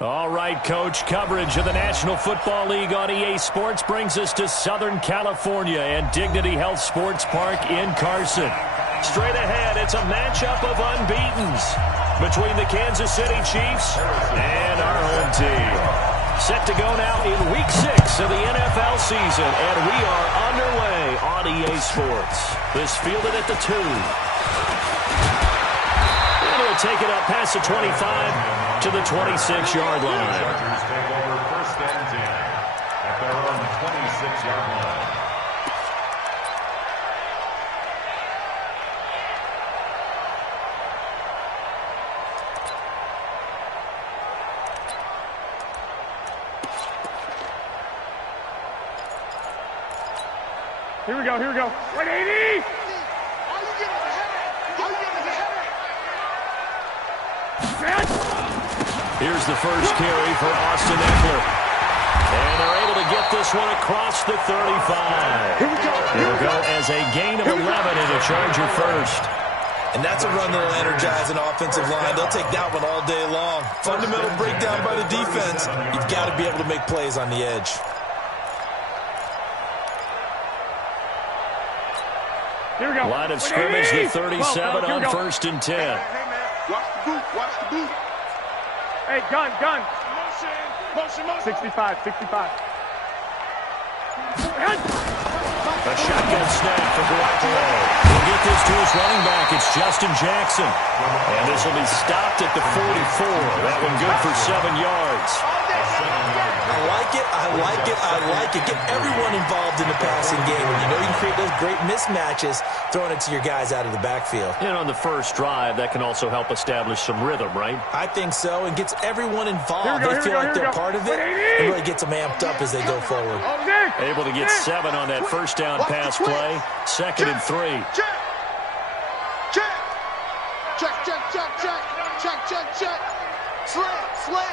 All right, Coach. Coverage of the National Football League on EA Sports brings us to Southern California and Dignity Health Sports Park in Carson. Straight ahead, it's a matchup of unbeatens between the Kansas City Chiefs and our home team. Set to go now in Week 6 of the NFL season, and we are underway on EA Sports. This fielded at the 2. And he'll take it up past the 25 to the 26-yard line. Chargers take over 1st and 10 at their own 26-yard line. Here we go, here we go. 180! Here's the first carry for Austin Eckler. And they're able to get this one across the 35. Here we go. He'll go as a gain of 11 and a Charger first. And that's a run that'll energize an offensive line. They'll take that one all day long. Fundamental breakdown by the defense. You've got to be able to make plays on the edge. Here we go. Line of scrimmage, the 37 on 1st and 10. Hey, man. Watch the boot. Watch the boot. Hey, gun. Motion. 65. A shotgun snap for Garoppolo. He'll get this to his running back. It's Justin Jackson. And this will be stopped at the 44. That one good for 7 yards. I like it. Get everyone involved in the passing game. And you know you can create those great mismatches throwing it to your guys out of the backfield. And on the first drive, that can also help establish some rhythm, right? I think so, and gets everyone involved. They feel like they're part of it, and really gets them amped up as they go forward. Able to get 7 on that first down pass play. 2nd and 3. Check. Slam.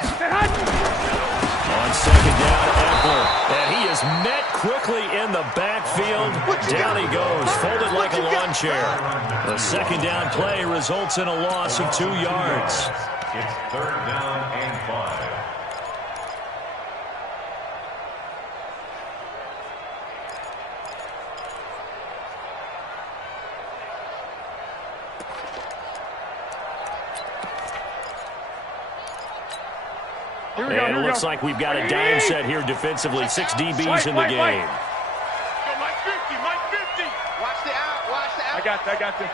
On 2nd down, Eckler. And he is met quickly in the backfield. Down he goes, folded like a lawn chair. The 2nd down play results in a loss of 2 yards. It's 3rd down and 5. And it looks like we've got a dime set here defensively. 6 DBs in the game. Yo, Mike 50. Watch the out. I got this.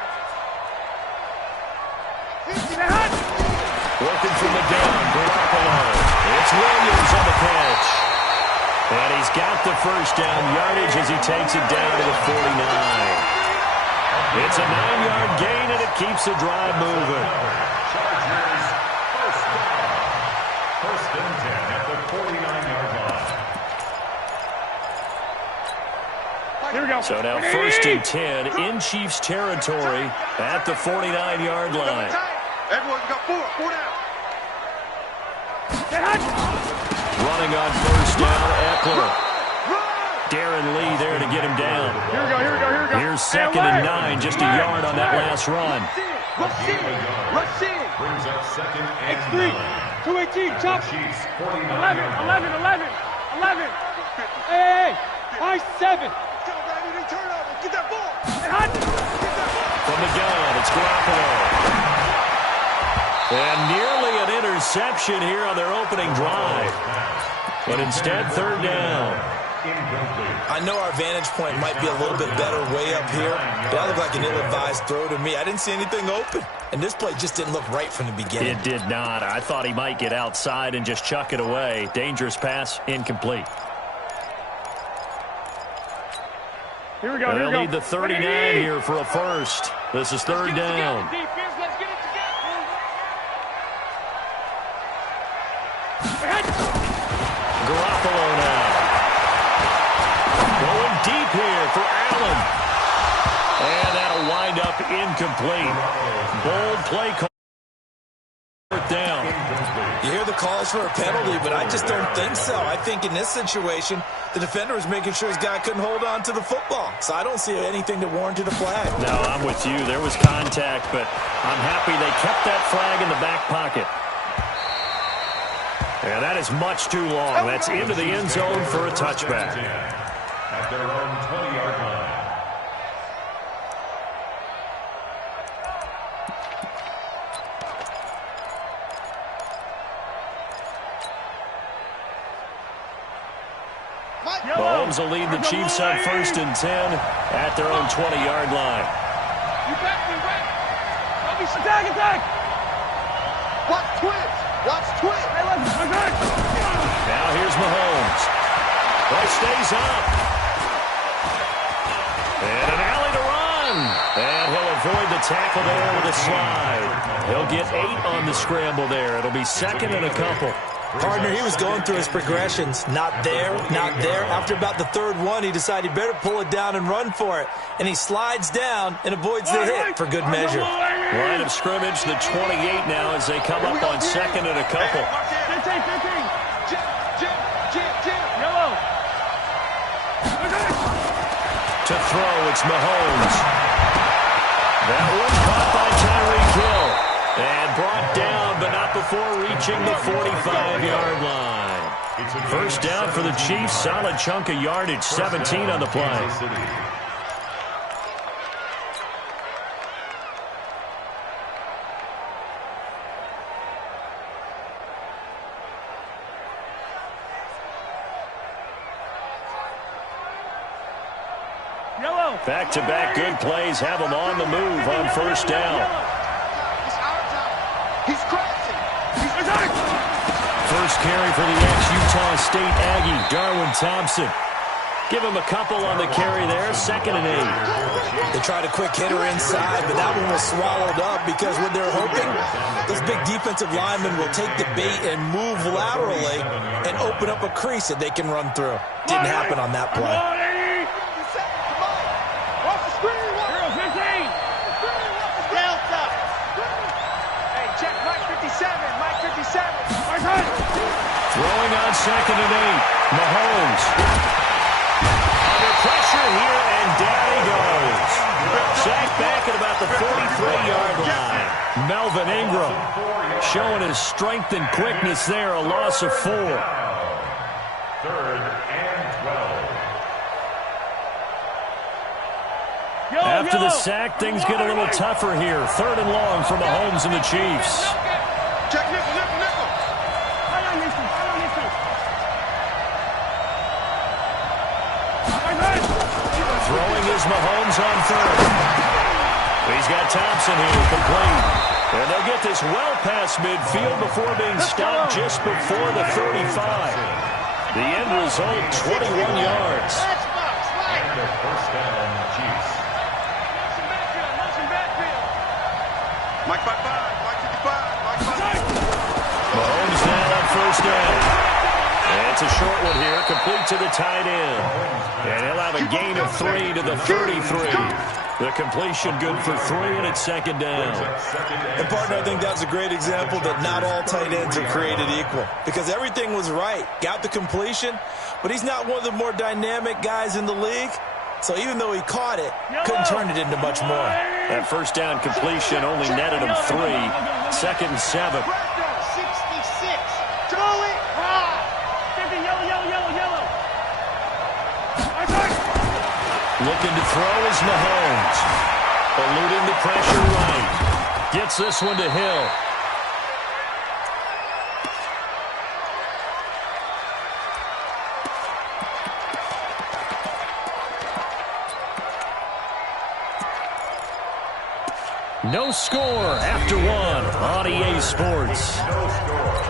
Working from the down, Garoppolo. It's Williams on the catch. And he's got the first down yardage as he takes it down to the 49. It's a 9-yard gain, and it keeps the drive moving. Chargers, 1st and 10 at the 49-yard line. Here we go. So now 1st and 10 in Chiefs territory at the 49-yard line. Everyone's got 4 down. Running on 1st down, Eckler. Darren Lee there to get him down. Here we go. Here's 2nd and 9, just a yard on that last run. Rush in. Brings up 2nd and X3. 218. Chop. Chiefs, 11. Hey. I-7. Get that ball. From the gun, it's Garoppolo. And nearly an interception here on their opening drive. But instead, 3rd down. I know our vantage point might be a little bit better way up here, but that looked like an ill-advised throw to me. I didn't see anything open, and this play just didn't look right from the beginning. It did not. I thought he might get outside and just chuck it away. Dangerous pass, incomplete. Here we go. They'll need the 39 here for a first. This is 3rd down. Defense, let's get it together. Garoppolo now. Going deep here for Allen. And that'll wind up incomplete. Bold play call. 4th down. You hear the calls for a penalty, but I just don't think so. I think in this situation, the defender was making sure his guy couldn't hold on to the football. So I don't see anything that warranted a flag. No, I'm with you. There was contact, but I'm happy they kept that flag in the back pocket. And that is much too long. That's into the end zone for a touchback. At their own 20-yard line. Mahomes will lead the Chiefs on 1st and 10 at their own 20-yard line. Attack! Watch twitch! Watch twitch! Now here's Mahomes. Play stays up. And an alley to run. And he'll avoid the tackle there with a slide. He'll get 8 on the scramble there. It'll be 2nd and a couple. Partner, he was going through his progressions. Not there, not there. After about the 3rd one, he decided he better pull it down and run for it. And he slides down and avoids the hit for good measure. Line of scrimmage, the 28 now as they come up on 2nd and a couple. 15. Yellow. To throw, it's Mahomes. That one caught by Tyreek Hill. And brought down, but not before reaching the 45-yard line. 1st down for the Chiefs. Solid chunk of yardage, 17 on the play. Back-to-back good plays have them on the move on 1st down. He's crashing. First carry for the ex-Utah State Aggie, Darwin Thompson. Give him a couple on the carry there, 2nd and 8. They tried a quick hitter inside, but that one was swallowed up because what they're hoping, those big defensive linemen will take the bait and move laterally and open up a crease that they can run through. Didn't happen on that play. Watch the screen. 57. Throwing on 2nd and 8. Mahomes. Under pressure here, and down he goes. Sacked back at about the 43-yard line. Melvin Ingram showing his strength and quickness there, a loss of 4. 3rd and 12. After the sack, things get a little tougher here. 3rd and long for Mahomes and the Chiefs. Check nickel. Throwing is Mahomes on 3rd. He's got Thompson here, complete. And they'll get this well past midfield before being stopped just before the 35. The end result, 21 yards. And their 1st down, Chiefs. Mike 55. Mahomes now on 1st down. And it's a short one here, complete to the tight end. And he'll have a gain of 3 to the 33. The completion good for 3, and it's 2nd down. And, partner, I think that's a great example that not all tight ends are created equal. Because everything was right. Got the completion, but he's not one of the more dynamic guys in the league. So even though he caught it, couldn't turn it into much more. That 1st down completion only netted him 3. 2nd and 7. 66. Throw it high. Yellow. Looking to throw is Mahomes. Eluding the pressure right. Gets this one to Hill. No score after 1 on EA Sports. No score.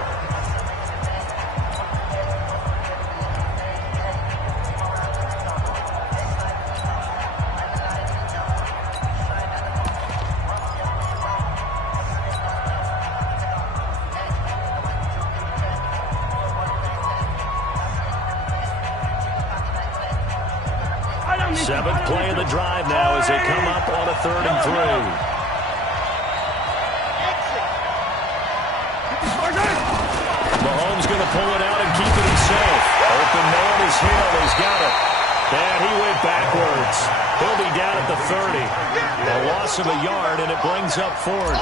Seventh play of the drive now as they come up on a 3rd and 3. Mahomes going to pull it out and keep it himself. Open man is Hill. He's got it. And he went backwards. He'll be down at the 30. A loss of a yard, and it brings up fourth.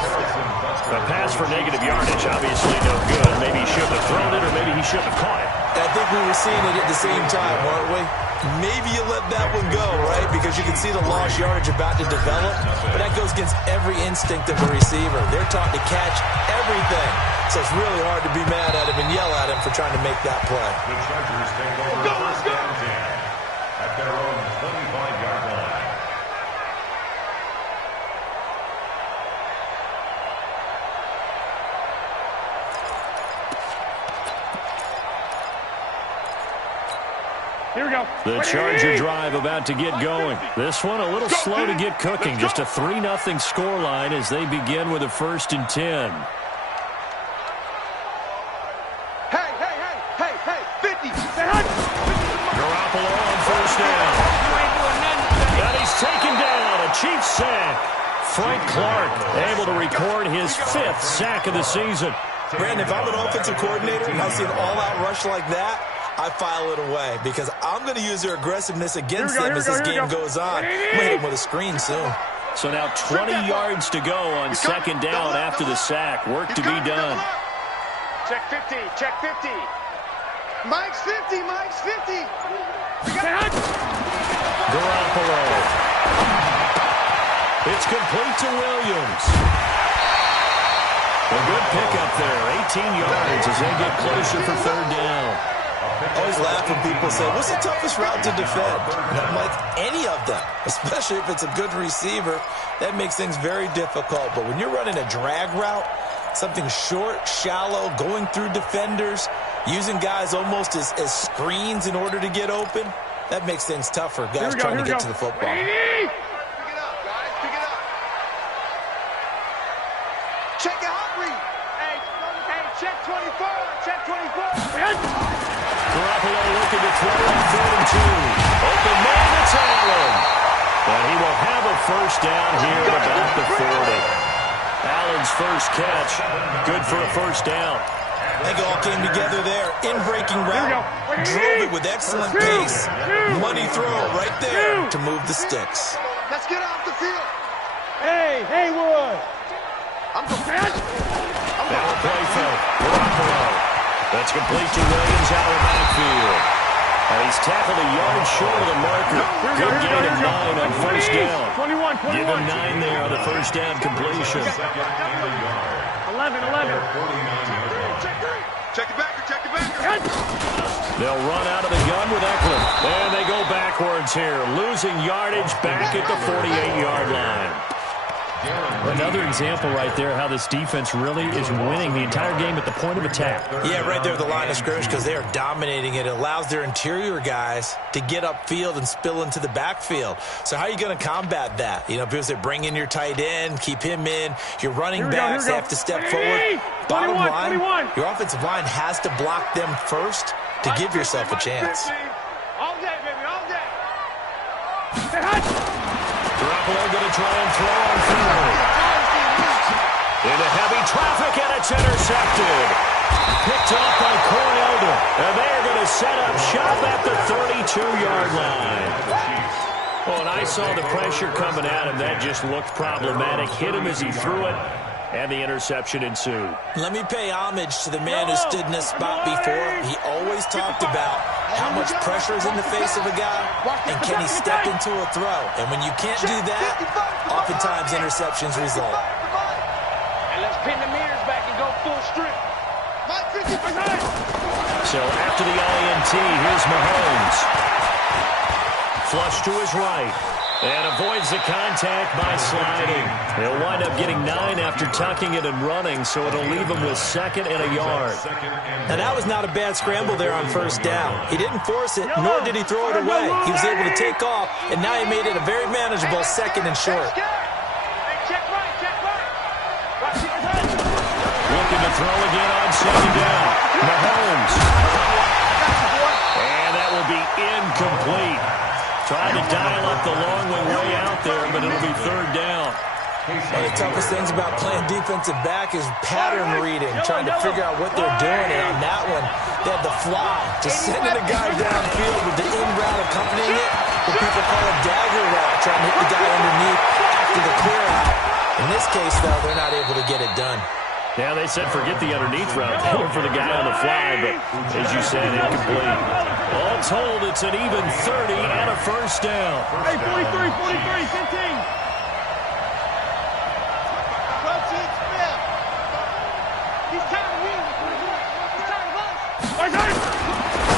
A pass for negative yardage, obviously no good. Maybe he shouldn't have thrown it, or maybe he shouldn't have caught it. I think we were seeing it at the same time, weren't we? Maybe you let that one go, right? Because you can see the lost yardage about to develop. But that goes against every instinct of a receiver. They're taught to catch everything. So it's really hard to be mad at him and yell at him for trying to make that play. The Chargers take over first down 10 at their own 25-yard line. Here we go. The Charger drive about to get going. This one a little slow to get cooking. Just a 3-0 scoreline as they begin with a 1st and 10. Hey, 50. Garoppolo on 1st down. And he's taken down. A Chiefs sack. Frank Clark able to record his 5th sack of the season. Brandon, if I'm an offensive coordinator and I see an all-out rush like that, I file it away because I'm going to use their aggressiveness against them as this game goes on. I'm going to hit them with a screen soon. So now 20 yards to go on 2nd down after the sack. Work to be done. Check 50. Mike's 50. Garoppolo. It's complete to Williams. A good pickup there. 18 yards as they get closer for 3rd down. I always laugh when people say, what's the toughest route to defend? And I'm like, any of them, especially if it's a good receiver. That makes things very difficult. But when you're running a drag route, something short, shallow, going through defenders, using guys almost as screens in order to get open, that makes things tougher. Guys trying to get to the football. Pick it up, guys. Pick it up. Check it out, Reed. Hey, check 24. Check 24. Garoppolo looking to throw on 3rd and 2. Open man, it's Allen. And he will have a 1st down here at about the 40. Allen's first catch, good for a 1st down. I think it all came together there. In-breaking route, drove it with excellent pace. Money throw right there to move the sticks. Let's get off the field. Hey, Wood. I'm going. Now a play fake. Garoppolo. That's complete to Williams out of the backfield. And he's tackled a yard short of the marker. Good gain of 9 on 1st down. 21. Give him 9 there on the 1st down completion. 11. Check it back. They'll run out of the gun with Eckler. And they go backwards here, losing yardage back at the 48-yard line. Another example right there how this defense really is winning the entire game at the point of attack. Yeah, right there at the line of scrimmage because they are dominating it. It allows their interior guys to get upfield and spill into the backfield. So how are you going to combat that? You know, because they bring in your tight end, keep him in. Your running backs have to step forward. Bottom line, your offensive line has to block them first to give yourself a chance. All day, baby, all day. Garoppolo going to try and throw on 3rd. Into heavy traffic, and it's intercepted. Picked off by Cornelder. And they're going to set up shop at the 32-yard line. Well, and I saw the pressure coming at him. That just looked problematic. Hit him as he threw it, and the interception ensued. Let me pay homage to the man who stood in this spot before. He always talked about how much pressure is in the face of a guy, and can he step into a throw. And when you can't do that, oftentimes interceptions result. And let's pin the mirrors back and go full strength. So after the INT, here's Mahomes. Flush to his right. And avoids the contact by sliding. He'll wind up getting 9 after tucking it and running, so it'll leave him with 2nd and a yard. Now, that was not a bad scramble there on 1st down. He didn't force it, nor did he throw it away. He was able to take off, and now he made it a very manageable 2nd and short. Looking to throw again on 2nd down. Mahomes. And that will be incomplete. Trying to dial up the long one way out there, but it'll be 3rd down. One of the toughest things about playing defensive back is pattern reading, trying to figure out what they're doing. And on that one, they had the fly, just sending the guy downfield with the in route accompanying it. What people call a dagger route, trying to hit the guy underneath after the clear out. In this case, though, they're not able to get it done. Yeah, they said forget the underneath route. They went for the guy on the fly, but as you said, incomplete. All told, it's an even 30 and a first down. Hey, 43, 15.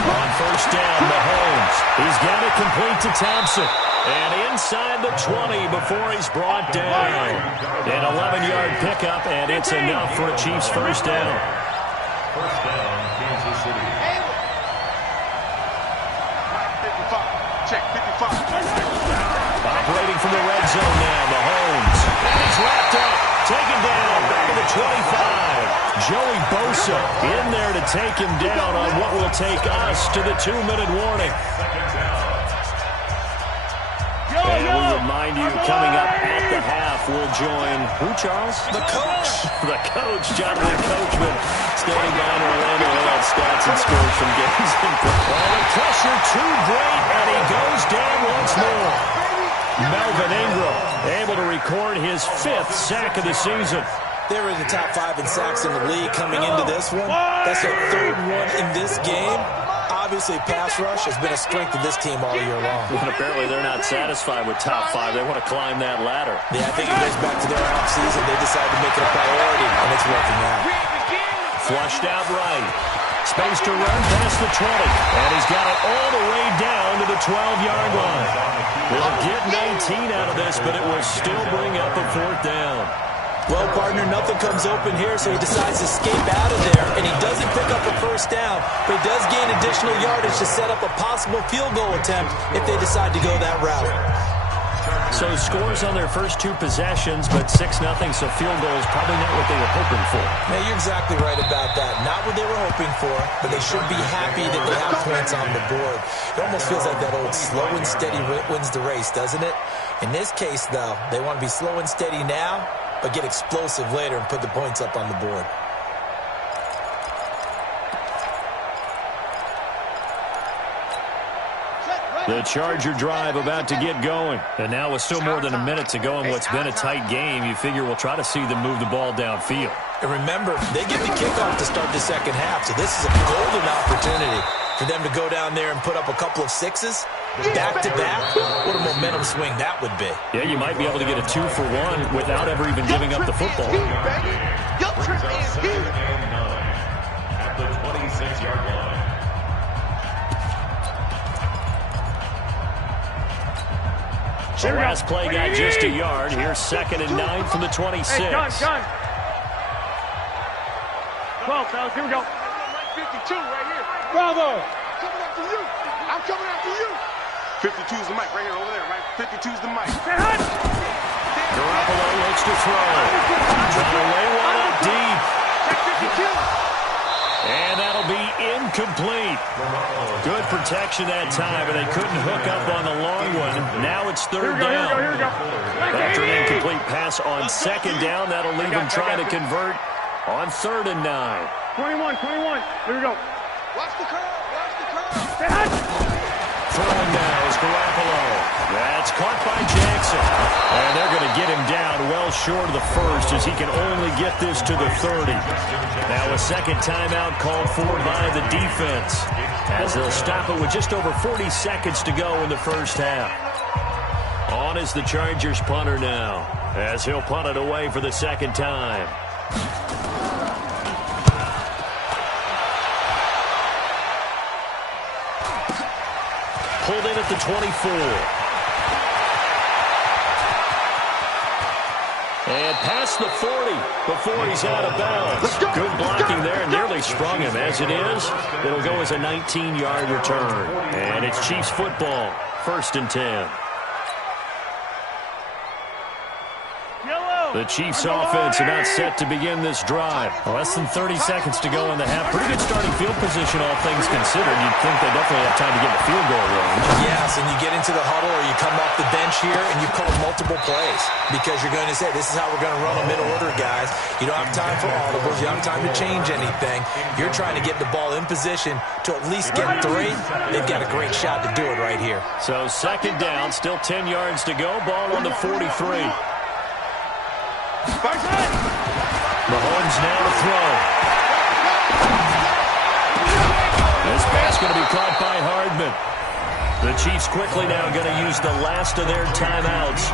On first down, Mahomes. He's got it complete to Thompson. And inside the 20 before he's brought down. An 11-yard pickup, and it's enough for a Chiefs first down. First down, Kansas City. 55. Check, 55. Operating from the red zone now, Mahomes. And he's wrapped up. Taken down, back at the 25. Joey Bosa in there to take him down on what will take us to the 2-minute warning. And we remind you, coming up at the half, we'll join who, Charles? The coach. The coach, Jonathan Coachman, standing by in Orlando. He'll have stats and scores from games. Well, the pressure too great, and he goes down once more. Melvin Ingram able to record his 5th sack of the season. They were in the top 5 in sacks in the league coming into this one. That's their 3rd one in this game. Obviously, pass rush has been a strength of this team all year long. And apparently they're not satisfied with top 5. They want to climb that ladder. Yeah, I think it goes back to their offseason. They decided to make it a priority, and it's working out. Flushed out right. Space to run past the 20. And he's got it all the way down to the 12-yard line. They'll get 19 out of this, but it will still bring up a 4th down. Well, partner, nothing comes open here, so he decides to escape out of there, and he doesn't pick up a first down, but he does gain additional yardage to set up a possible field goal attempt if they decide to go that route. So scores on their first 2 possessions, but 6-0, so field goal is probably not what they were hoping for. Now, you're exactly right about that. Not what they were hoping for, but they should be happy that they have points on the board. It almost feels like that old slow and steady wins the race, doesn't it? In this case, though, they want to be slow and steady now, but get explosive later and put the points up on the board. The Charger drive about to get going. And now with still more than a minute to go in what's been a tight game, you figure we'll try to see them move the ball downfield. And remember, they get the kickoff to start the second half, so this is a golden opportunity for them to go down there and put up a couple of 6s. Back-to-back, what a momentum swing that would be. Yeah, you might be able to get a 2-for-1 without ever even giving up the football. At the 26-yard line. The last play got just a yard. Here's 2nd and 9 from the 26. Hey, John. 12, fellas, here we go. 52 right here. Bravo. Coming after you. I'm coming after you. 52's the mic right here over there, right? 52's the mic. Garoppolo looks to throw. Trying to lay one up deep. And that'll be incomplete. Good protection that time, but they couldn't hook up on the long one. Now it's 3rd down. Here we go. After an incomplete pass on 2nd down, that'll leave them trying to convert on 3rd and 9. 21. Here we go. Watch the curve. Throwing now is Garoppolo. That's caught by Jackson. And they're going to get him down well short of the first as he can only get this to the 30. Now a second timeout called for by the defense as they'll stop it with just over 40 seconds to go in the first half. On is the Chargers punter now as he'll punt it away for the 2nd time. Pulled in at the 24. And past the 40 before he's out of bounds. Good blocking there, nearly sprung him. As it is, it'll go as a 19-yard return. And it's Chiefs football, 1st and 10. Yellow. The Chiefs offense about set to begin this drive. Less than 30 seconds to go in the half. Pretty good starting field position, all things considered. You'd think they definitely have time to get the field goal range. Yes, and you get into the huddle or you come off the bench here and you call multiple plays because you're going to say, this is how we're going to run them in order, guys. You don't have time for audibles. You don't have time to change anything. You're trying to get the ball in position to at least get 3. They've got a great shot to do it right here. So second down, still 10 yards to go. Ball on the 43. Mahomes now to throw. This pass going to be caught by Hardman. The Chiefs quickly now going to use the last of their timeouts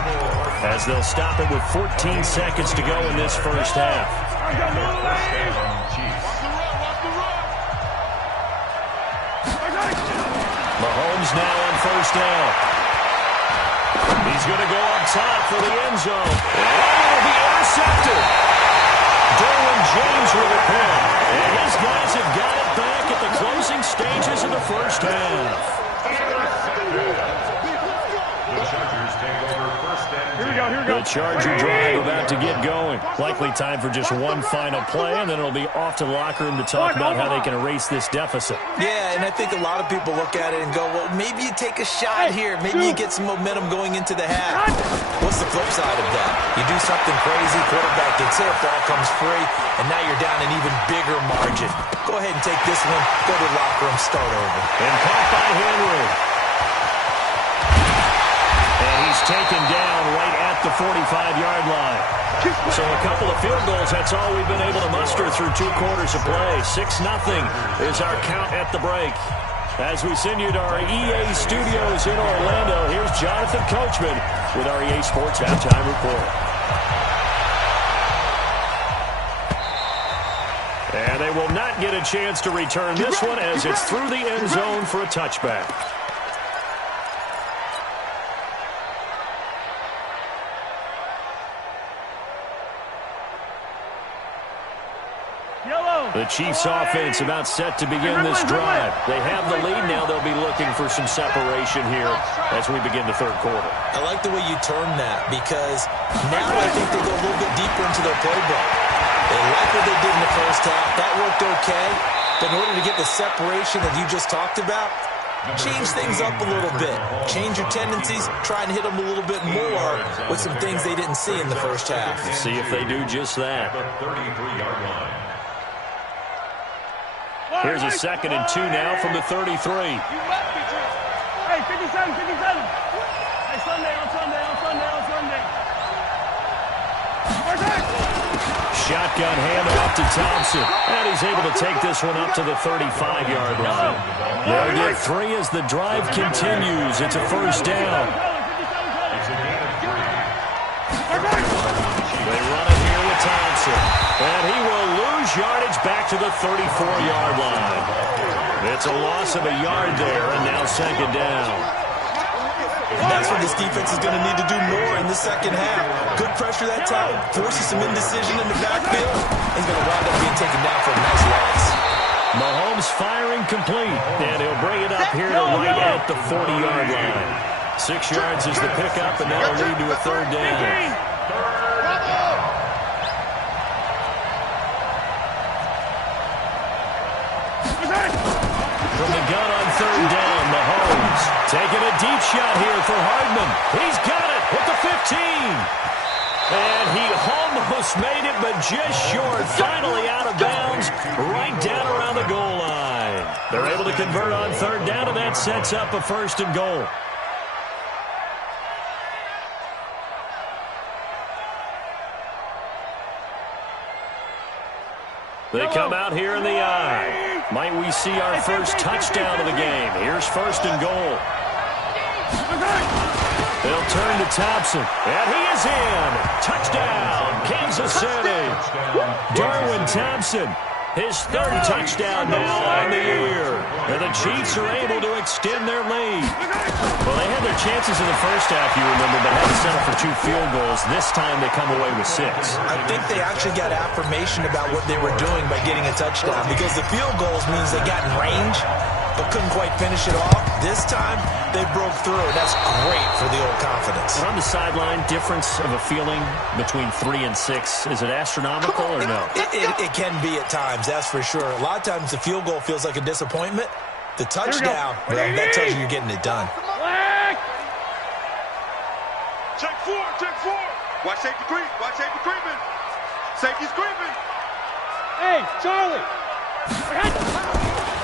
as they'll stop it with 14 seconds to go in this first half. Mahomes now on first down. He's going to go up top for the end zone. And it'll be intercepted. Derwin James with a pick. And his guys have got it back at the closing stages of the first half. The Charger drive about to get going. Likely time for just one final play, and then it'll be off to the locker room to talk about how they can erase this deficit. Yeah, and I think a lot of people look at it and go, well, maybe you take a shot here. Maybe you get some momentum going into the half. What's the flip side of that? You do something crazy, quarterback gets hit, ball comes free, and now you're down an even bigger margin. Go ahead and take this one, go to the locker room, start over. And caught by Henry. And he's taken down right at the 45-yard line. So a couple of field goals, that's all we've been able to muster through 2 quarters of play. 6-0 is our count at the break. As we send you to our EA studios in Orlando, here's Jonathan Coachman with our EA Sports Halftime Report. And they will not get a chance to return this one as it's through the end zone for a touchback. The Chiefs offense about set to begin this drive. They have the lead now. They'll be looking for some separation here as we begin the third quarter. I like the way you term that because now I think they go a little bit deeper into their playbook. They like what they did in the first half. That worked okay. But in order to get the separation that you just talked about, change things up a little bit. Change your tendencies. Try and hit them a little bit more with some things they didn't see in the first half. See if they do just that. The 33-yard line. Here's a 2nd and 2 now from the 33. Hey, 57, 57. Hey, Sunday. Shotgun handoff to Thompson. And he's able to take this one up to the 35-yard line. They'll get 3 as the drive continues. It's a first down. They run it here with Thompson. And he will lose yardage back to the 34-yard line. It's a loss of a yard there, and now 2nd down. And that's what this defense is going to need to do more in the second half. Good pressure that time, forces some indecision in the backfield. He's going to wind up being taken down for a nice loss. Mahomes firing complete, and he'll bring it up here to right at the 40-yard line. 6 yards is the pickup, and that'll lead to a third down. From the gun on third down, Mahomes taking a deep shot here for Hardman. He's got it at the 15. And he almost made it, but just short. Finally out of bounds, right down around the goal line. They're able to convert on third down, and that sets up a 1st and goal. They come out here in the eye. Might we see our first touchdown of the game? Here's 1st and goal. They'll turn to Thompson, and he is in. Touchdown, Kansas City. Darwin Thompson, his 3rd touchdown now on the year. And the Chiefs are able to extend their lead. Well, they had their chances in the first half, you remember, but had to settle for 2 field goals. This time they come away with 6. I think they actually got affirmation about what they were doing by getting a touchdown because the field goals means they got in range. but couldn't quite finish it off. This time, they broke through, and that's great for the old confidence. And on the sideline, difference of a feeling between 3 and 6, is it astronomical or no? It can be at times, that's for sure. A lot of times the field goal feels like a disappointment. The touchdown, well, that tells you you're getting it done. Check 4, check 4. Watch safety creep, watch safety creeping. Safety's creeping. Hey, Charlie.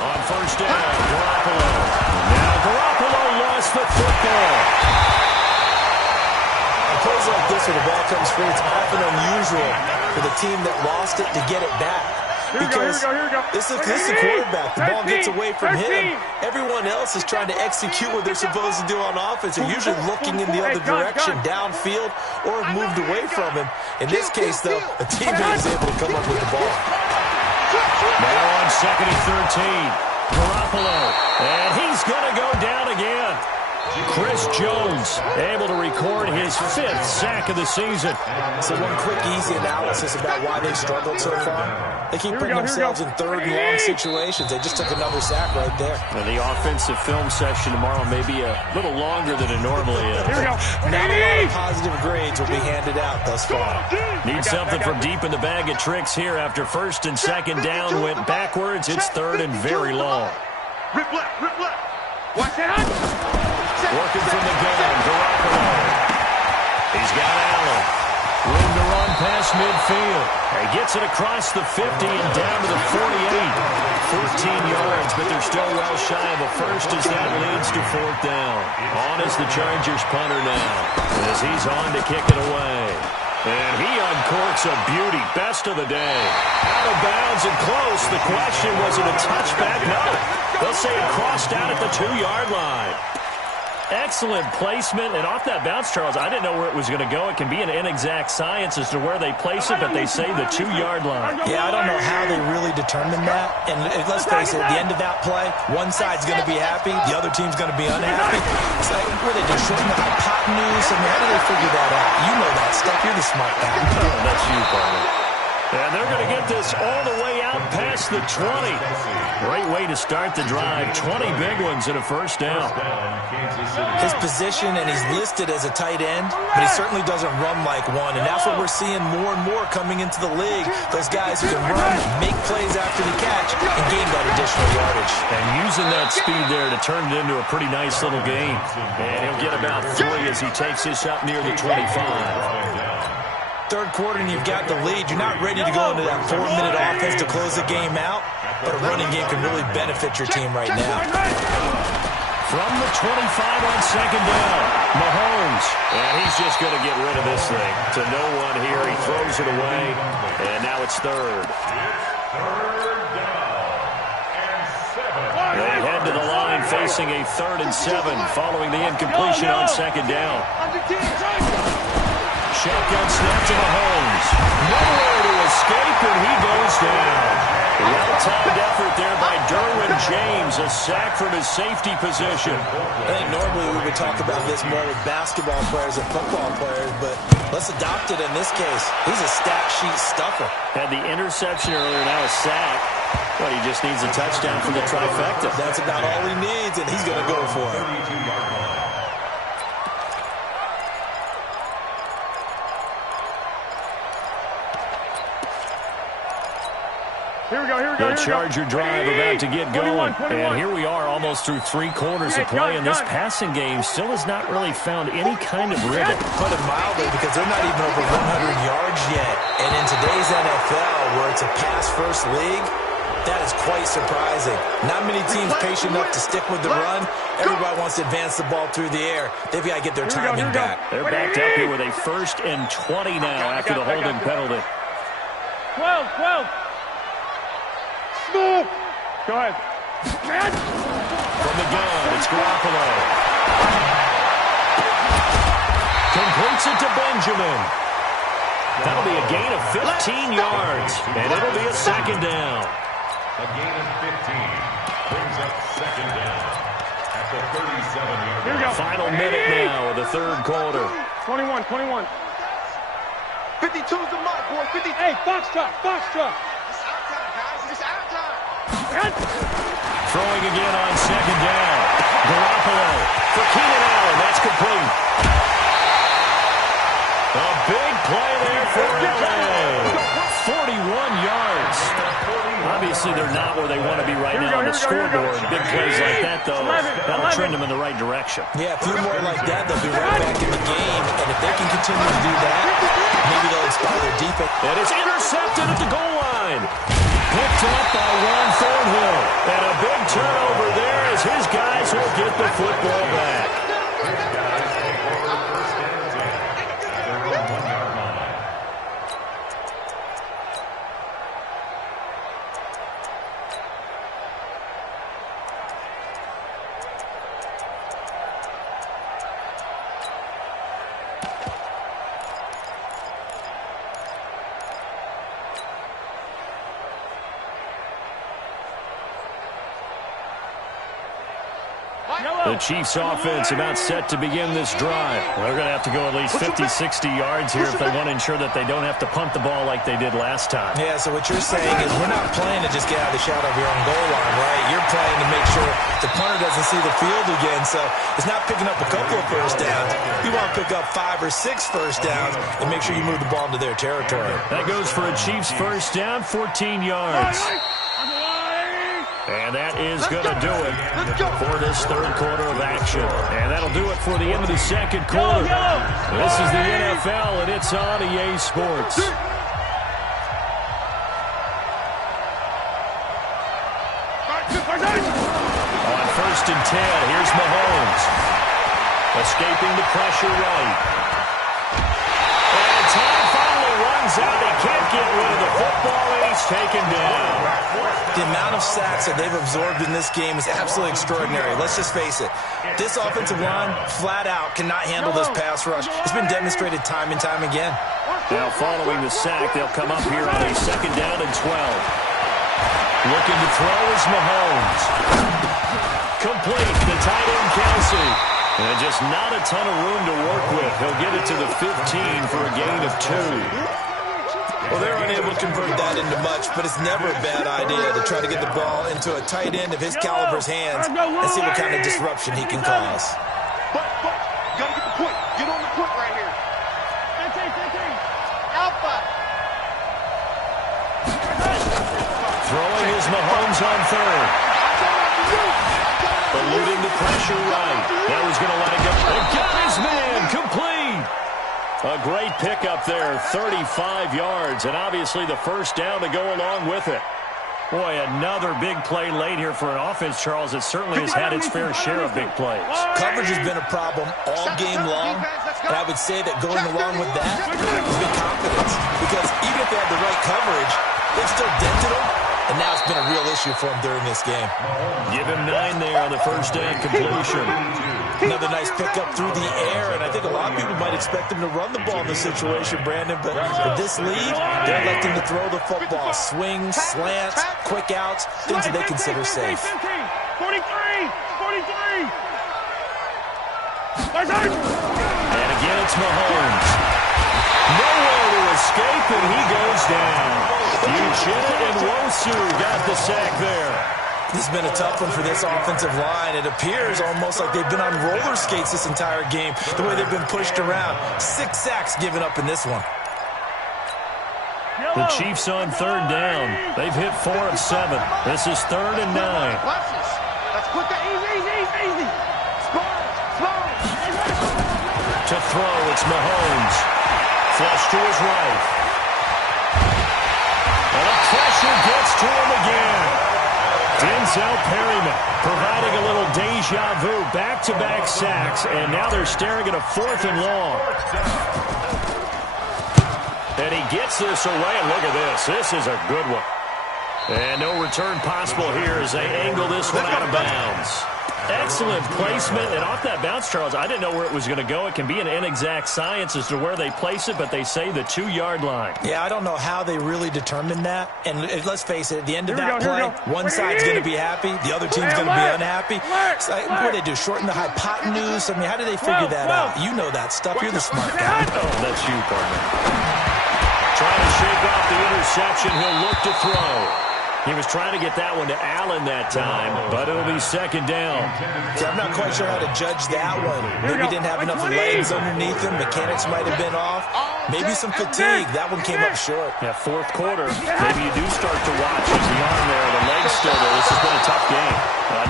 On first down, Garoppolo. Now Garoppolo lost the football. On plays like this where the ball comes free, it's often unusual for the team that lost it to get it back. Because this is the quarterback. The ball gets away from him. Everyone else is trying to execute what they're supposed to do on offense. They're usually looking in the other direction, downfield, or have moved away from him. In this case, though, a teammate is able to come up with the ball. Now on 2nd and 13. Garoppolo. And he's going to go down again. Chris Jones able to record his 5th sack of the season. So one quick, easy analysis about why they struggled so far. They keep putting themselves in 3rd and long situations. They just took another sack right there. Now the offensive film session tomorrow may be a little longer than it normally is. Not a lot of positive grades will be handed out thus far. Need something from deep in the bag of tricks here after 1st and 2nd down went backwards. It's 3rd and very long. Rip left, rip left. Watch that. Working from the gun, Garoppolo. He's got Allen. Room to run past midfield. He gets it across the 50 and down to the 48. 14 yards, but they're still well shy of a first as that leads to 4th down. On is the Chargers punter now, as he's on to kick it away. And he uncorks a beauty. Best of the day. Out of bounds and close. The question, was it a touchback? No. They'll say it crossed out at the 2-yard line. Excellent placement, and off that bounce, Charles, I didn't know where it was going to go. It can be an inexact science as to where they place it, but they say the 2-yard line. Yeah, I don't know how they really determined that. And let's face it, at the end of that play, one side's going to be happy, the other team's going to be unhappy. It's like, were they just showing the hypotenuse? I mean, how do they figure that out? You know that stuff. You're the smart guy. Oh, that's you, partner. And they're going to get this all the way out past the 20. Great way to start the drive. 20 big ones and a 1st down. His position, and he's listed as a tight end, but he certainly doesn't run like one. And that's what we're seeing more and more coming into the league. Those guys who can run, make plays after the catch, and gain that additional yardage. And using that speed there to turn it into a pretty nice little gain. And he'll get about 3 as he takes this up near the 25. 3rd quarter and you've got the lead. You're not ready to go into that 4-minute offense to close the game out, but a running game can really benefit your team right now. From the 25 on 2nd down, Mahomes. And he's just going to get rid of this thing. To no one here. He throws it away, and now it's 3rd. They head to the line facing a 3rd and 7 following the incompletion on 2nd down. Shotgun snap to Mahomes. Nowhere to escape, and he goes down. Well-timed effort there by Derwin James. A sack from his safety position. I think normally we would talk about this more with basketball players and football players, but let's adopt it in this case. He's a stat sheet stuffer. Had the interception earlier, now a sack. But he just needs a touchdown for the trifecta. That's about all he needs, and he's going to go for it. Here we go, here we go. The Charger drive about to get going. And here we are almost through 3 quarters of play, and this passing game still has not really found any kind of rhythm. Put it mildly, because they're not even over 100 yards yet. And in today's NFL, where it's a pass-first league, that is quite surprising. Not many teams patient enough to stick with the run. Everybody wants to advance the ball through the air. They've got to get their timing back. They're backed up here with a 1st and 20 now after the holding penalty. 12. Go ahead. From the gun, it's Garoppolo. Completes it to Benjamin. That'll be a gain of 15 yards, and it'll be a 2nd down. A gain of 15 brings up 2nd down at the 37-yard line. Here we go. Final minute now of the 3rd quarter. 21. 52's the mark, boy. 50. Hey, box truck. It's our time, guys. It's our time. Throwing again on second down. Garoppolo for Keenan Allen. That's complete. A big play there for LA. 41 yards. Obviously, they're not where they want to be right now on the scoreboard. Big plays like that, though, that'll trend them in the right direction. Yeah, a few more like that, they'll be right back in the game. And if they can continue to do that, maybe they'll inspire their defense. It is intercepted at the goal line. Picked up by Ron Thornhill. And a big turnover there as his guys will get the football back. The Chiefs offense about set to begin this drive. They're going to have to go at least 50, 60 yards here if they want to ensure that they don't have to punt the ball like they did last time. Yeah, so what you're saying is we're not playing to just get out of the shadow of your own goal line, right? You're playing to make sure the punter doesn't see the field again, so it's not picking up a couple of first downs. You want to pick up 5 or 6 first downs and make sure you move the ball into their territory. That goes for a Chiefs first down, 14 yards. And that is going to do it for this third quarter of action. And that'll do it for the end of the second quarter. This is the NFL, and it's on EA Sports. On first and 10, here's Mahomes. Escaping the pressure right. And time finally runs out. He can't get rid of the football, and he's taken down. The amount of sacks that they've absorbed in this game is absolutely extraordinary. Let's just face it. This offensive line, flat out, cannot handle this pass rush. It's been demonstrated time and time again. Now following the sack, they'll come up here on a second down and 12. Looking to throw is Mahomes. Complete, the tight end Kelsey. And just not a ton of room to work with. He'll get it to the 15 for a gain of 2. Well, they're unable to convert that into much, but it's never a bad idea to try to get the ball into a tight end of his caliber's hands and see what kind of disruption he can cause. But, you got to get the point. Get on the point right here. Alpha. Throwing is Mahomes on third. Eluding the pressure right. That was going to let it go. They got his man complete. A great pickup there, 35 yards, and obviously the first down to go along with it. Boy, another big play late here for an offense, Charles, that certainly has had its fair share of big plays. Coverage has been a problem all game long, and I would say that going along with that has been confidence. Because even if they had the right coverage, they've still dented them, and now it's been a real issue for them during this game. Give him 9 there on the first down completion. Another nice pickup through the air, and I think a lot of people might expect him to run the ball in this situation, Brandon, but for this league, they're electing to throw the football. Swings, slants, quick outs, things that they consider safe. 43! And again, it's Mahomes. Nowhere to escape, and he goes down. Uchenna and Wosu got the sack there. This has been a tough one for this offensive line. It appears almost like they've been on roller skates this entire game, the way they've been pushed around. 6 sacks given up in this one. The Chiefs on third down. They've hit 4 of 7. This is 3rd and 9. Let's put that easy. Small. To throw, it's Mahomes. Flush to his right. And the pressure gets to him again. Denzel Perryman providing a little deja vu, back-to-back sacks, and now they're staring at a 4th and long. And he gets this away, and look at this. This is a good one. And no return possible here as they angle this one out of bounds. Excellent placement, and off that bounce, Charles, I didn't know where it was going to go. It can be an inexact science as to where they place it, but they say the 2-yard line. Yeah, I don't know how they really determined that. And let's face it, at the end of that play, one side's going to be happy, the other team's going to be unhappy. So, what do they do, shorten the hypotenuse? I mean, how do they figure that out? You know that stuff. You're the smart guy. Oh, that's you, partner. Trying to shake off the interception. He'll look to throw. He was trying to get that one to Allen that time, but it'll be second down. Okay, I'm not quite sure how to judge that one. Maybe he didn't have enough legs underneath him. Mechanics might have been off. Maybe some fatigue. That one came up short. Yeah, fourth quarter. Maybe you do start to watch as the arm there, the leg's still there. This has been a tough game.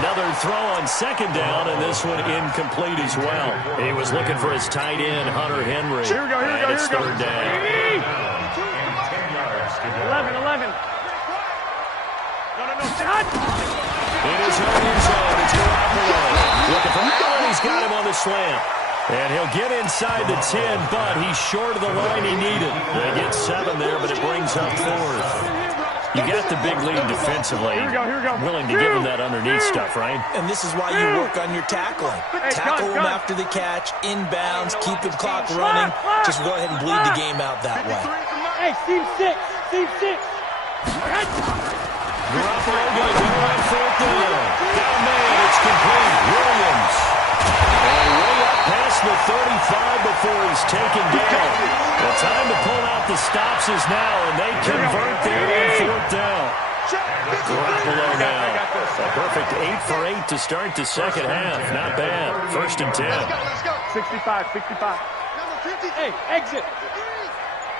Another throw on second down, and this one incomplete as well. He was looking for his tight end, Hunter Henry. Here we go, here we go, and it's here we go. third down. 11. No. In his own end zone, it's Garoppolo. Looking for Allen. He's got him on the slant. And he'll get inside the 10, but he's short of the line he needed. They get 7 there, but it brings up fourth. You got the big lead defensively. Here we go. Willing to give him that underneath stuff, right? And this is why you work on your tackling. Tackle him after the catch, inbounds, keep the clock running. Just go ahead and bleed the game out that way. Hey, team 6. Garoppolo going to go on fourth down. Down man, it's complete. Williams. And way up past the 35 before he's taken down. The time to pull out the stops is now, and they convert there on fourth down. Garoppolo now. A perfect 8 for 8 to start the second half. Not bad. First and 10. 65. Hey, exit.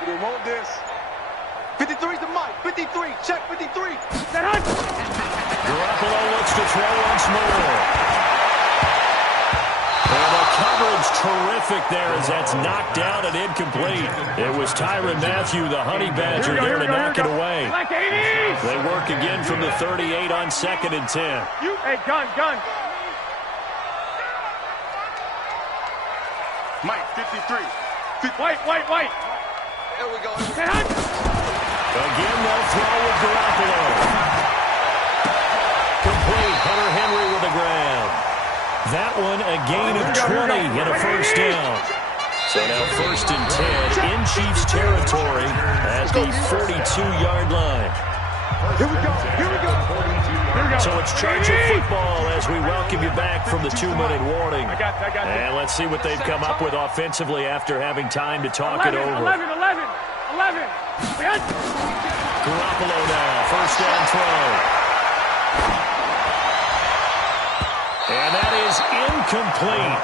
They want this. 53's the mic. 53. Check 53. Garoppolo looks to throw once more. And the coverage terrific there as that's knocked down and incomplete. It was Tyrann Mathieu, the honey badger, there to knock it away. They work again from the 38 on second and 10. Hey, gun. Mike, 53. White. There we go. Again, they'll throw with Garoppolo. Complete. Hunter Henry with the grab. That one a gain of 20 and a first down. So now first and 10 in Chiefs territory at the 42-yard line. Here we go. So it's Charger football as we welcome you back from the 2-minute warning. I got it. And let's see what they've come up with offensively after having time to talk it over. 11. Garoppolo now, first down throw. And that is incomplete.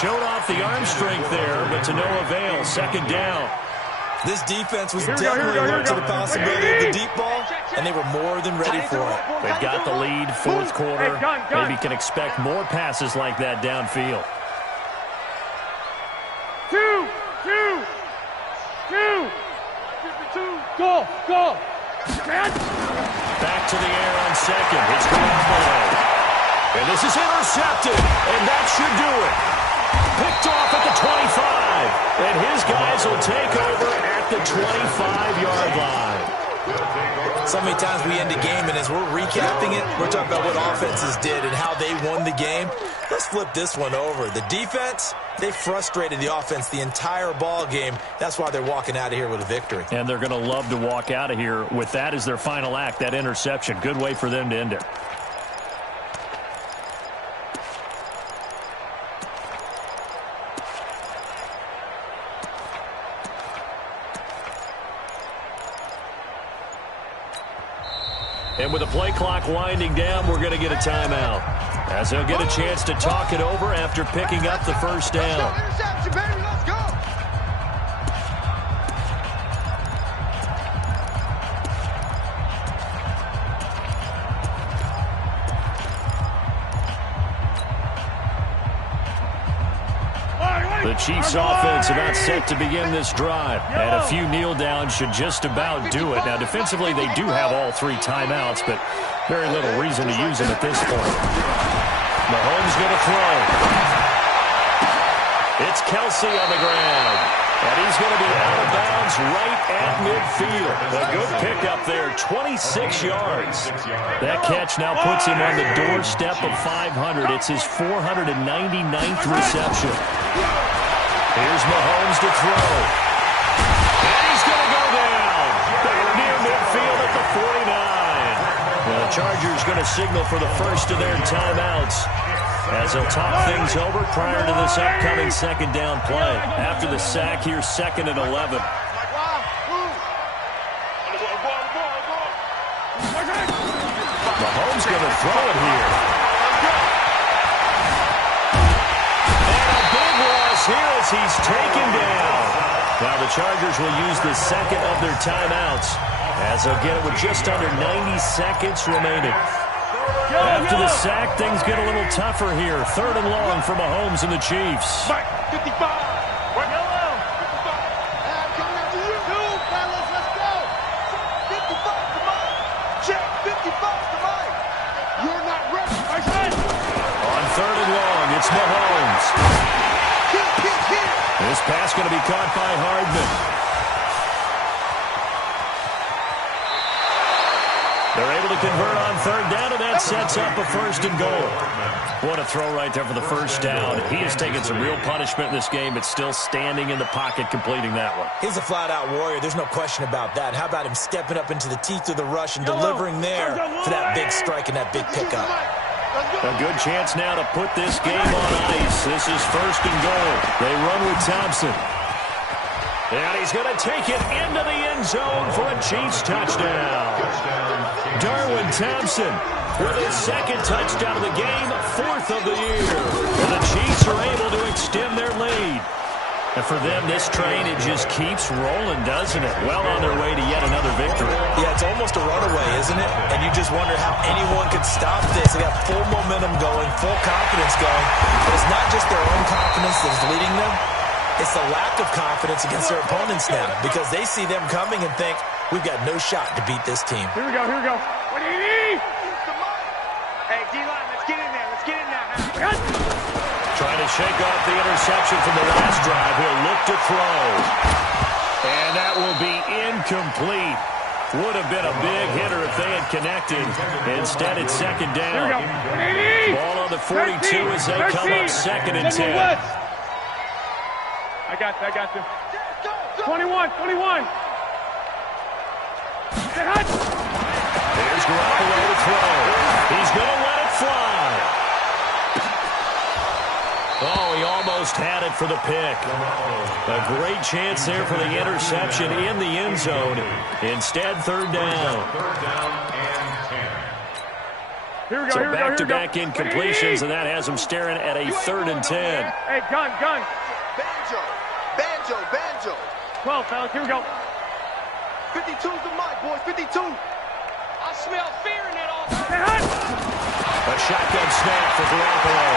Showed off the arm strength there, but to no avail. Second down. This defense was definitely alert to the possibility of the deep ball, and they were more than ready for it. They've got the lead, fourth quarter. Maybe can expect more passes like that downfield. 2. Go. Back to the air on second. It's Garoppolo. And this is intercepted, and that should do it. Picked off at the 25, and his guys will take over at the 25-yard line. So many times we end a game, and as we're recapping it, we're talking about what offenses did and how they won the game. Let's flip this one over. The defense, they frustrated the offense the entire ball game. That's why they're walking out of here with a victory. And they're going to love to walk out of here with that as their final act, that interception. Good way for them to end it. And with the play clock winding down, we're going to get a timeout, as they'll get a chance to talk it over after picking up the first down. Interception, baby. Let's go. The Chiefs offense about set to begin this drive. And a few kneel downs should just about do it. Now, defensively, they do have all 3 timeouts, but very little reason to use them at this point. Mahomes going to throw. It's Kelsey on the ground. And he's going to be out of bounds right at midfield. A good pickup there, 26 yards. That catch now puts him on the doorstep of 500. It's his 499th reception. Here's Mahomes to throw. And he's going to go down. Back near midfield at the 49. Well, the Chargers going to signal for the first of their timeouts, as they'll talk things over prior to this upcoming second down play. After the sack, here's second and 11. Mahomes going to throw it here. And a big loss here as he's taken down. Now the Chargers will use the second of their timeouts as they'll get it with just under 90 seconds remaining. After the sack, things get a little tougher here. 3rd and long for Mahomes and the Chiefs. 55. Yellow. 55. I'm coming after you. Two, fellas, let's go. 55 to Mike. Check. 55 to Mike. You're not ready. My son. On 3rd and long, it's Mahomes. This pass going to be caught by Hardman. They're able to convert on 3rd down, and that sets up a 1st and goal. What a throw right there for the 1st down. He has taken some real punishment in this game, but still standing in the pocket completing that one. He's a flat-out warrior. There's no question about that. How about him stepping up into the teeth of the rush and delivering there for that big strike and that big pickup? A good chance now to put this game on ice. This is 1st and goal. They run with Thompson. And he's going to take it into the end zone for a Chiefs touchdown. Darwin Thompson with his 2nd touchdown of the game, 4th of the year. And the Chiefs are able to extend their lead. And for them, this train, it just keeps rolling, doesn't it? Well on their way to yet another victory. Yeah, it's almost a runaway, isn't it? And you just wonder how anyone could stop this. They got full momentum going, full confidence going. But it's not just their own confidence that's leading them. It's the lack of confidence against their opponents now because they see them coming and think, we've got no shot to beat this team. Here we go. What do you need? Hey, D-line, let's get in there. Let's get in there. Trying to shake off the interception from the last drive. He'll look to throw. And that will be incomplete. Would have been a big hitter if they had connected. Instead, it's 2nd down. Here we go. What do you need? Ball on the 42 as they come up 2nd and 10. I got you. 21. Here's Garoppolo to throw. He's going to let it fly. Oh, he almost had it for the pick. A great chance there for the interception in the end zone. Instead, 3rd down. 3rd down and 10. Here we go. So back-to-back incompletions, and that has him staring at a 3rd and 10. Hey, gun. Banjo. 12, fellas. Here we go. 52's the mic, boys. 52. I smell fear in that offense. Hey, hut. A shotgun snap for Garoppolo.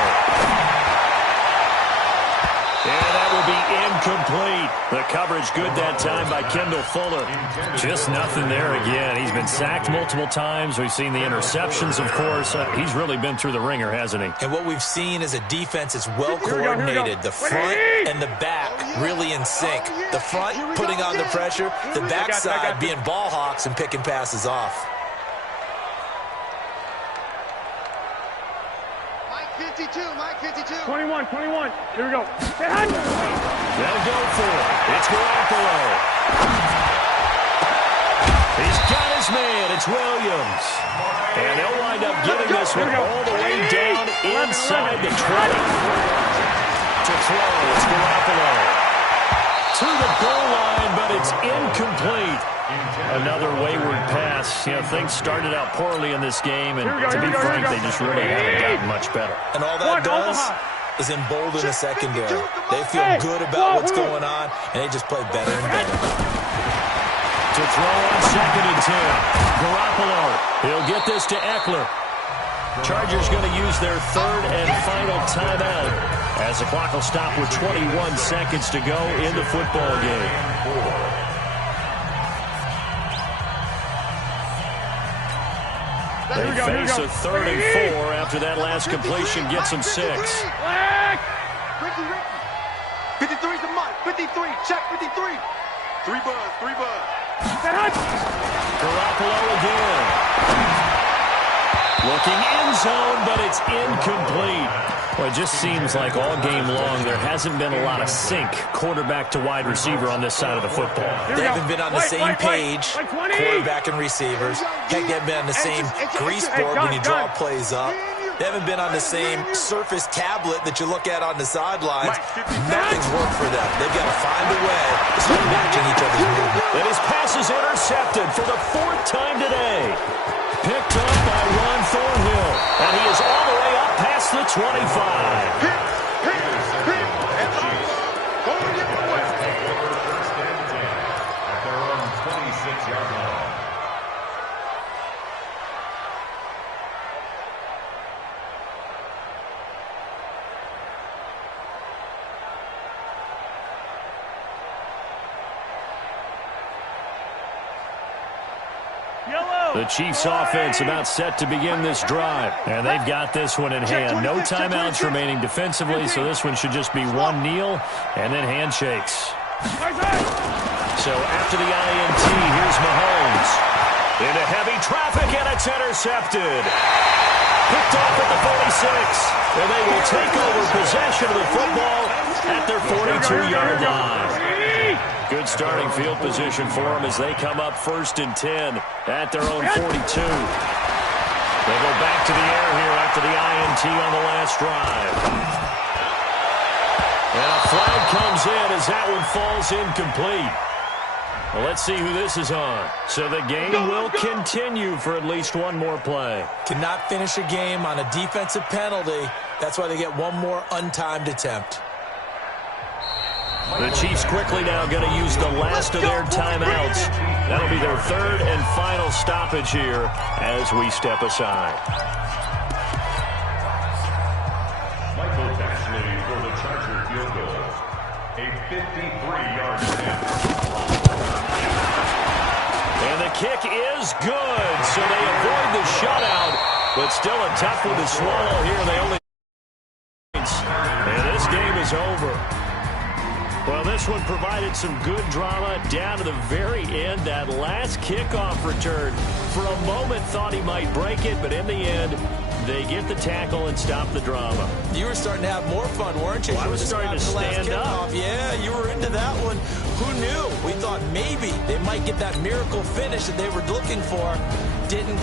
And that will be incomplete. The coverage good that time by Kendall Fuller. Just nothing there again. He's been sacked multiple times. We've seen the interceptions, of course. He's really been through the ringer, hasn't he? And what we've seen is a defense that's well coordinated. The front and the back really in sync. The front putting on the pressure. The backside being ball hawks and picking passes off. 21. Here we go. Hey, hut. They'll go for it. It's Garoppolo. He's got his man. It's Williams. And they'll wind up getting this one all the way down inside the 20. To throw, it's Garoppolo. To the goal line, but it's incomplete. Another wayward pass. You know, things started out poorly in this game, and to be frank, they just really haven't gotten much better. And all that does is embolden the secondary. They feel good about what's going on, and they just play better and better. To throw on 2nd and 10. Garoppolo. He'll get this to Eckler. Chargers going to use their 3rd and final timeout as the clock will stop with 21 seconds to go in the football game. They face a 3rd and 4 after that last completion gets them 6. Ricky. 53's the mic. 53. Check 53. 3 buzz. Garoppolo again. Looking end zone, but it's incomplete. Well, it just seems like all game long there hasn't been a lot of sync quarterback to wide receiver on this side of the football. They haven't been on the same page, quarterback and receivers. Heck, they haven't been on the same grease board when you draw plays up. They haven't been on the same surface tablet that you look at on the sidelines. Nothing's worked for them. They've got to find a way to start matching each other's movement. And his pass is intercepted for the 4th time today. Picked up by Ron 25. First and 10 at their own 26-yard line. The Chiefs offense about set to begin this drive. And they've got this one in hand. No timeouts remaining defensively, so this one should just be one kneel and then handshakes. So after the INT, here's Mahomes. Into heavy traffic, and it's intercepted. Picked off at the 46. And they will take over possession of the football at their 42-yard line. Good starting field position for them as they come up 1st and 10 at their own 42. They go back to the air here after the INT on the last drive. And a flag comes in as that one falls incomplete. Well, let's see who this is on. So the game will continue for at least one more play. Cannot finish a game on a defensive penalty. That's why they get one more untimed attempt. The Chiefs quickly now going to use the last of their timeouts. That'll be their 3rd and final stoppage here as we step aside. Michael Dashley for the Charger field goal. A 53-yard attempt. And the kick is good, so they avoid the shutout, but still a tough one to swallow here. They only and this game is over. Well, this one provided some good drama down to the very end. That last kickoff return, for a moment thought he might break it, but in the end, they get the tackle and stop the drama. You were starting to have more fun, weren't you? Well, I was starting to stand up. Yeah, you were into that one. Who knew? We thought maybe they might get that miracle finish that they were looking for. Didn't.